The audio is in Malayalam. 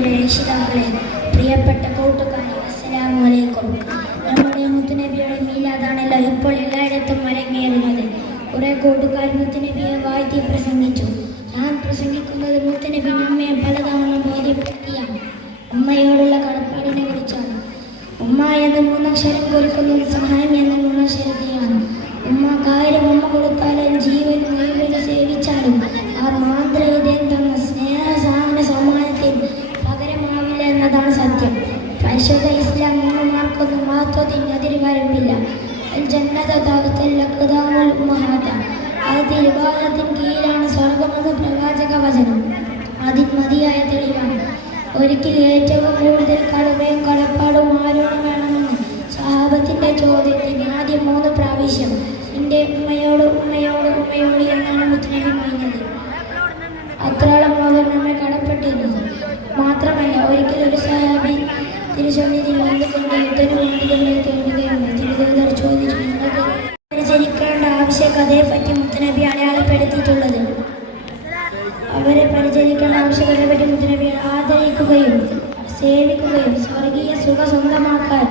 പ്രിയരെ രക്ഷിതാക്കളെ പ്രിയപ്പെട്ട കൂട്ടുകാരെ അസ്സലാമു അലൈക്കും. നമ്മുടെ മുത്തുനബിയുടെ മീലാദാണല്ലോ ഇപ്പോൾ എല്ലായിടത്തും അരങ്ങേറുന്നത്. കുറെ കൂട്ടുകാർ മുത്തുനബിയെ വാഴ്ത്തി പ്രസംഗിച്ചു. ഞാൻ പ്രസംഗിക്കുന്നത് മുത്തുനബി നമ്മെ പലതവണ ബോധ്യപ്പെടുത്തിയാണ്. ഉമ്മയോടുള്ള കടപ്പാടിനെ കുറിച്ചാണ്. ഉമ്മ എന്ന മൂന്നക്ഷരം കുറിക്കുന്നത് സഹായം എന്ന പരിശുദ്ധ ഇസ്ലാം ഉമ്മമാർക്കൊന്നും മഹത്വത്തിന് അതിരുവരമ്പില്ല. ആ തിരുവാലത്തിന് കീഴിലാണ് സ്വർഗമെന്ന് പ്രവാചക വചനം അതിൽ മതിയായ തെളിവാണ് ഒരിക്കൽ ഏറ്റവും കൂടുതൽ കടമയും കടപ്പാടും ആരോടും വേണമെന്ന് സഹാബത്തിന്റെ ചോദ്യത്തിന് ആദ്യം മൂന്ന് പ്രാവശ്യം എന്റെ ഉമ്മയോട് ഉമ്മയോട് ഉമ്മയോട് എന്നാണ് മുത്തനബി തേടുകയുണ്ട് തിരുവനന്തപുരം ചോദിച്ചു നിങ്ങൾക്ക് പരിചരിക്കേണ്ട ആവശ്യകതയെ പറ്റി മുത്തനബി അടയാളപ്പെടുത്തിയിട്ടുള്ളത് അവരെ പരിചരിക്കേണ്ട ആവശ്യകതയെ പറ്റി മുത്തനബി ആദരിക്കുകയും സേവിക്കുകയും സ്വർഗീയ സുഖ സ്വന്തമാക്കാൻ